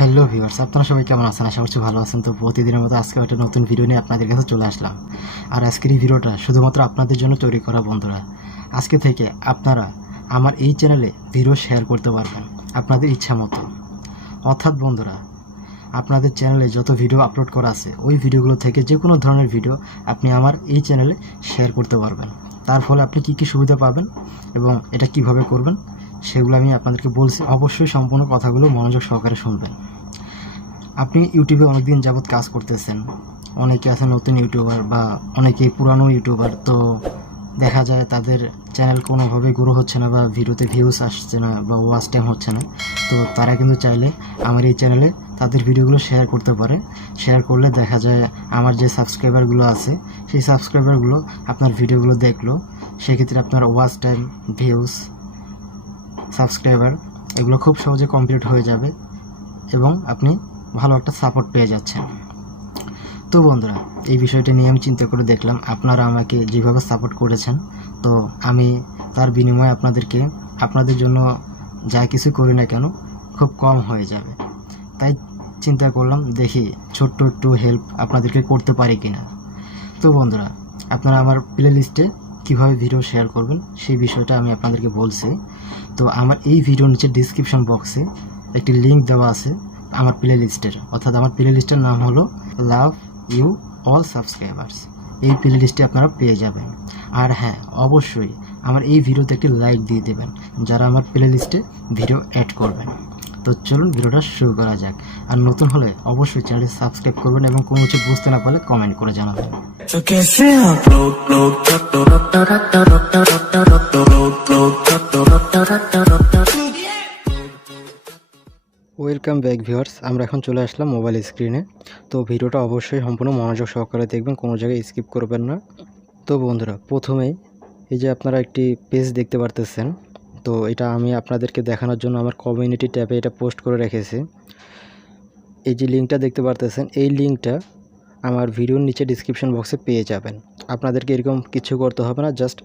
Hello viewers, আপনারা সবাই কেমন আছেন? আশা করছি ভালো আছেন। তো প্রতিদিনের মতো আজকে একটা নতুন ভিডিও নিয়ে আপনাদের কাছে চলে আসলাম। আর আজকের এই ভিডিওটা শুধুমাত্র আপনাদের জন্য তৈরি করা বন্ধুরা। আজকে থেকে আপনারা আমার এই চ্যানেলে ভিডিও শেয়ার করতে পারবেন আপনাদের ইচ্ছা মতো। অর্থাৎ বন্ধুরা, আপনাদের চ্যানেলে যত ভিডিও আপলোড করা আছে ওই ভিডিওগুলো থেকে যে কোনো ধরনের ভিডিও আপনি আমার এই চ্যানেলে শেয়ার করতে পারবেন। তার ফলে আপনি কী কী সুবিধা পাবেন এবং এটা কিভাবে করবেন সেগুলো আমি আপনাদেরকে বলছি। অবশ্যই সম্পূর্ণ কথাগুলো মনোযোগ সহকারে শুনবেন। আপনি ইউটিউবে অনেকদিন যাবৎ কাজ করতেছেন, অনেকে আছে নতুন ইউটিউবার বা অনেকেই পুরানো ইউটিউবার। তো দেখা যায় তাদের চ্যানেল কোনোভাবে গ্রো হচ্ছে না বা ভিডিওতে ভিউজ আসছে না বা ওয়াচ টাইম হচ্ছে না। তো তারা কিন্তু চাইলে আমার এই চ্যানেলে তাদের ভিডিওগুলো শেয়ার করতে পারে। শেয়ার করলে দেখা যায় আমার যে সাবস্ক্রাইবারগুলো আছে সেই সাবস্ক্রাইবারগুলো আপনার ভিডিওগুলো দেখলো, সেক্ষেত্রে আপনার ওয়াচ টাইম, ভিউজ, সাবস্ক্রাইবার এগুলো খুব সহজে কমপ্লিট হয়ে যাবে এবং আপনি ভালো একটা সাপোর্ট পেয়ে যাচ্ছেন। তো বন্ধুরা, এই বিষয়টা নিয়ে আমি চিন্তা করে দেখলাম আপনারা আমাকে যেভাবে সাপোর্ট করেছেন, তো আমি তার বিনিময়ে আপনাদের জন্য যা কিছু করি না কেন খুব কম হয়ে যাবে। তাই চিন্তা করলাম দেখি ছোট্ট একটু হেল্প আপনাদেরকে করতে পারি কিনা। তো বন্ধুরা, আপনারা আমার প্লে লিস্টে কীভাবে ভিডিও শেয়ার করবেন সেই বিষয়টা আমি আপনাদেরকে বলছি। তো আমার এই ভিডিওর নিচে ডিসক্রিপশন বক্সে একটি লিঙ্ক দেওয়া আছে আমার প্লে লিস্টের, অর্থাৎ আমার প্লে লিস্টের নাম হলো লাভ ইউ অল সাবস্ক্রাইবার্স। এই প্লে লিস্টে আপনারা পেয়ে যাবেন। আর হ্যাঁ, অবশ্যই আমার এই ভিডিওতে একটি লাইক দিয়ে দেবেন যারা আমার প্লে লিস্টে ভিডিও অ্যাড করবেন। তো চলুন ভিডিওটা শুরু করা যাক। আর নতুন হলে অবশ্যই চ্যানেলটি সাবস্ক্রাইব করবেন এবং কোনো কিছু বুঝতে না পারলে কমেন্ট করে জানাবেন। ওয়েলকাম ব্যাক ভিউয়ার্স, আমরা এখন চলে আসলাম মোবাইল স্ক্রিনে। তো ভিডিওটা অবশ্যই সম্পূর্ণ মনোযোগ সহকারে দেখবেন, কোনো জায়গায় স্কিপ করবেন না। তো বন্ধুরা, প্রথমেই এই যে আপনারা একটি পেজ দেখতে পারতেছেন, তো এটা আমি আপনাদেরকে দেখানোর জন্য আমার কমিউনিটি ট্যাবে এটা পোস্ট করে রেখেছি। এই যে লিঙ্কটা দেখতে পারতেছেন, এই লিঙ্কটা আমার ভিডিওর নিচে ডিসক্রিপশন বক্সে পেয়ে যাবেন। আপনাদেরকে এরকম কিছু করতে হবে না, জাস্ট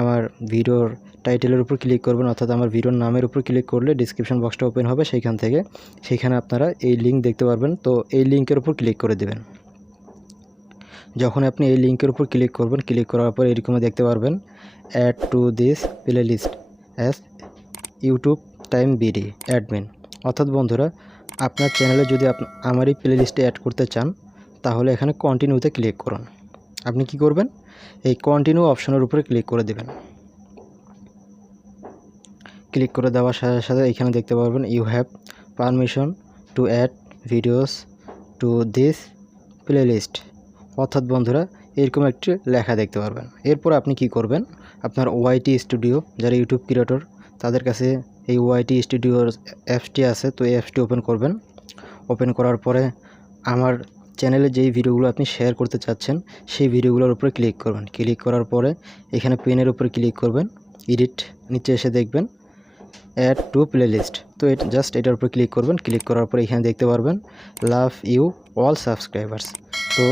আমার ভিডিওর টাইটেলের উপর ক্লিক করবেন, অর্থাৎ আমার ভিডিওর নামের উপর ক্লিক করলে ডিসক্রিপশন বক্সটা ওপেন হবে। সেইখানে আপনারা এই লিঙ্ক দেখতে পারবেন। তো এই লিঙ্কের উপর ক্লিক করে দেবেন। যখন আপনি এই লিঙ্কের উপর ক্লিক করবেন, ক্লিক করার পর এরকম দেখতে পারবেন add to this playlist as YouTube time BD admin. অর্থাৎ বন্ধুরা, আপনার চ্যানেলে যদি আমার এই প্লে লিস্টে অ্যাড করতে চান তাহলে এখানে কন্টিনিউতে ক্লিক করুন। আপনি কি করবেন, এই কন্টিনিউ অপশনের উপরে ক্লিক করে দেবেন। ক্লিক করে দেওয়ার সাথে সাথে এখানে দেখতে পারবেন you have permission to add videos to this playlist. অর্থাৎ বন্ধুরা, এরকম একটি লেখা দেখতে পারবেন। এরপর আপনি কি করবেন, আপনার ওয়াইটি স্টুডিও যারা ইউটিউব ক্রিয়েটর তাদের কাছে এই ওয়াইটি স্টুডিওর অ্যাপসটি আছে, তো এই অ্যাপসটি ওপেন করবেন। ওপেন করার পরে আমার চ্যানেলে যেই ভিডিওগুলো আপনি শেয়ার করতে চাচ্ছেন সেই ভিডিওগুলোর উপরে ক্লিক করবেন। ক্লিক করার পরে এখানে পেনের উপরে ক্লিক করবেন, এডিট নিচে এসে দেখবেন অ্যাড টু প্লে লিস্ট। তো জাস্ট এটার উপর ক্লিক করবেন। ক্লিক করার পরে এখানে দেখতে পারবেন লাভ ইউ অল সাবস্ক্রাইবার্স। তো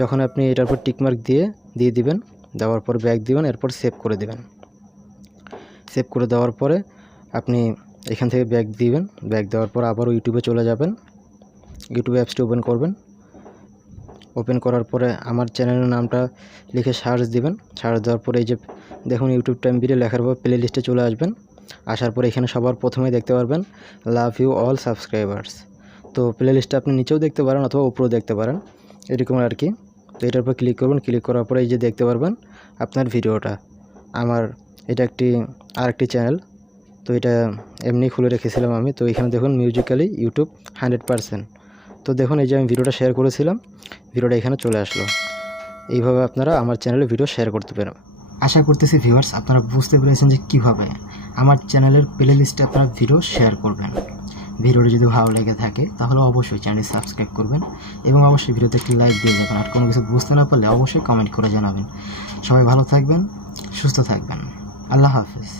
যখন আপনি এটার উপর টিকমার্ক দিয়ে দিবেন, দেওয়ার পর ব্যাক দিবেন, এরপর সেভ করে দেবেন। সেভ করে দেওয়ার পরে আপনি এখান থেকে ব্যাক দিবেন। ব্যাক দেওয়ার পর আবারও ইউটিউবে চলে যাবেন। ইউটিউব অ্যাপসটি ওপেন করবেন। ওপেন করার পরে আমার চ্যানেলের নামটা লিখে সার্চ দিবেন। সার্চ দেওয়ার পরে এই যে দেখুন ইউটিউব টাইম ভিডিও লেখার পর প্লে লিস্টে চলে আসবেন। আসার পরে এখানে সবার প্রথমে দেখতে পারবেন লাভ ইউ অল সাবস্ক্রাইবার্স। তো প্লে লিস্টটা আপনি নিচেও দেখতে পারেন অথবা উপরেও দেখতে পারেন, এরকম আর কি। তো এটার উপর ক্লিক করবেন। ক্লিক করার পরে এই যে দেখতে পারবেন আপনার ভিডিওটা। আমার এটা আরেকটি চ্যানেল, তো এটা এমনি খুলে রেখেছিলাম আমি। তো এখানে দেখুন মিউজিক্যালি ইউটিউব 100%। তো দেখুন এই যে আমি ভিডিওটা শেয়ার করেছিলাম, ভিডিওটা এখানে চলে আসলো। এইভাবে আপনারা আমার চ্যানেলে ভিডিও শেয়ার করতে পারেন। আশা করতেছি ভিউয়ার্স আপনারা বুঝতে পেরেছেন যে কীভাবে আমার চ্যানেলের প্লে লিস্টে আপনারা ভিডিও শেয়ার করবেন। ভিডিওটি যদি ভালো লেগে থাকে তাহলে অবশ্যই চ্যানেলটি সাবস্ক্রাইব করবেন এবং অবশ্যই ভিডিওতে একটি লাইক দিয়ে যাবেন। আর কোনো কিছু বুঝতে না পারলে অবশ্যই কমেন্ট করে জানাবেন। সবাই ভালো থাকবেন, সুস্থ থাকবেন। আল্লাহ হাফেজ।